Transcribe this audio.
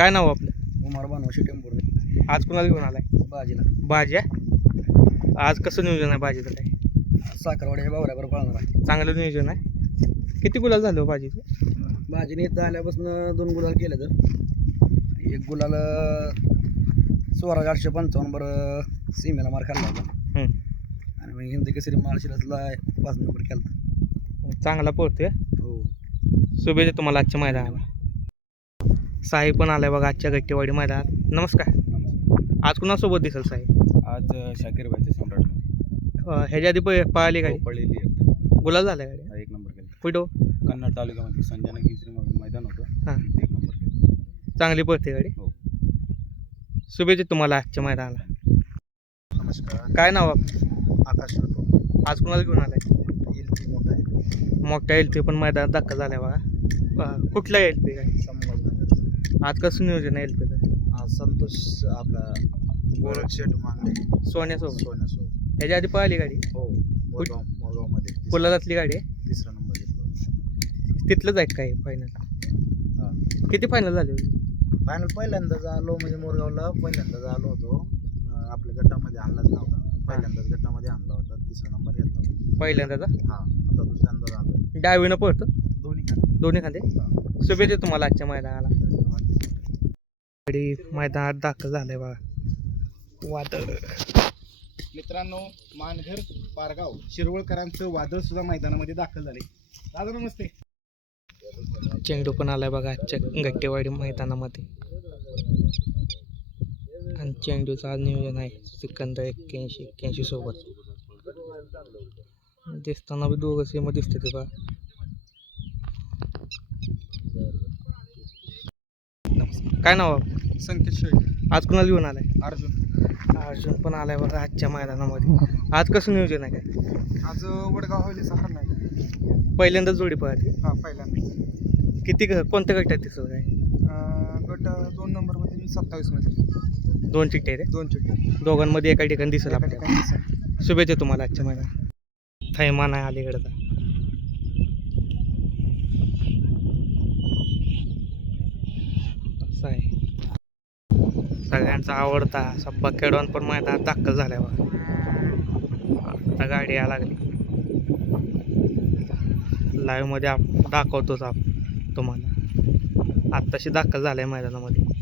काय नाव आपलं? उमार बानवशी टेंबूर आज कुणाला घेऊन आलाय? बाजीला. भाज्या आज कसं नियोजन आहे भाजीचं काय साखरवाड्याच्या बावऱ्यावर पळणार आहे. चांगलं नियोजन आहे. किती गुलाल झालं हो भाजीचं भाजीने इथं आल्यापासून दोन गुलाल केले तर. एक गुलाल सोळा आठशे पंचावन्न बरं सीमेला मार खाल्ला होता. हम्म. आणि मग हिंदी केसरी माळशिरसला पाच नंबर केला. चांगला पळतोय. हो. शुभेच्छा तुम्हाला आजच्या मैदानाला. साई पण आलाय बघा आजच्या गट्टेवाडी मैदानात. नमस्कार. आज कुणासोबत दिसेल साई? आज शाकीर भाईचे सम्राटमध्ये. अं, ह्याच्या आधी प- पळाली गाडी. पडलेली आहे. गुलाल झाला गाडी. एक नंबर केला. कुठं? कन्नड तालुक्यामध्ये संजना केसरी मैदान होतं. हां. तिथे एक नंबर केला. चांगली पळते गाडी. हो. शुभेच्छा तुम्हाला आजच्या मैदानाला. नमस्कार. काय नाव आपलं? आकाश राठोड. आज कुणाला घेऊन आलाय? मोठा आहे. मोठ्या एल पी पण मैदानात धक्का झालाय बघा. अं, कुठल्या एल पी गाडी? संभाजीनगर आज कसं नियोजन आहे एल पीचं हा संतोष आपला गोरख मांगडे सोन्यासोबत? सोन्यासोबत. ह्याच्या आधी पळाली गाडी? हो मोरगाव मोरगावमध्ये. गुलालातली गाडी आहे? तिसरा नंबर घेतला तिथलंच आहे काय फायनल किती फायनल झाले? फायनल पहिल्यांदाच आलो म्हणजे मोरगावला. पहिल्यांदाच आलो होतो. अं, आपल्या गटामध्ये आणलाच नव्हता. पहिल्यांदाच गटामध्ये आणला होता. तिसरा नंबर घेतला होता. पहिल्यांदाच? हा. आता दुसऱ्यांदाच आलोय. डावीनं पळतं? दोन्ही दोन्ही खांदे? शुभेच्छा तुम्हाला आजच्या मैदानाला. गाडी मैदानात दाखल झालंय बघा. वादळ. मित्रांनो मानघर पारगाव शिरवळकरांचं वादळ सुद्धा मैदानामध्ये दाखल झाले दादा नमस्ते. चेंडू पण आलाय बघा आजच्या गट्टेवाडी मैदानामध्ये. आणि चेंडूचं आज नियोजन आहे सिकंदर एक्क्याऐंशी एक्क्याऐंशी सोबत. दिसताना बी दोघं सेम दिसते ते बघा. काय नाव? संकेत शेळके. आज कुणाला घेऊन आलाय? अर्जुन. अर्जुन पण आलाय बघा आजच्या मैदानामध्ये. आज कसं नियोजन आहे काय? आज वडगाव हवेलीचा हार नाही. पहिल्यांदाच जोडी पळते हा पहिल्यांदा किती ग- कोणत्या गटात दिसत काय? गट दोन नंबरमध्ये मी सत्तावीसमध्ये दोन चिठ्ठे आहेत. दोन चिठ्ठी दोघांमध्ये एका ठिकाणी दिसेल एका आपल्याला. शुभेच्छा तुम्हाला आजच्या मैदानात. थैमान आहे अलीकडचा असं आहे सगळ्यांचा आवडता सब्बा खेळून पण मैदानात दाखल झाल्या बघा. आता गाडी या लागली. लाईव्हमध्ये आप दाखवतोच आप तुम्हाला. आत्ताशी दाखल झालाय मैदानामध्ये.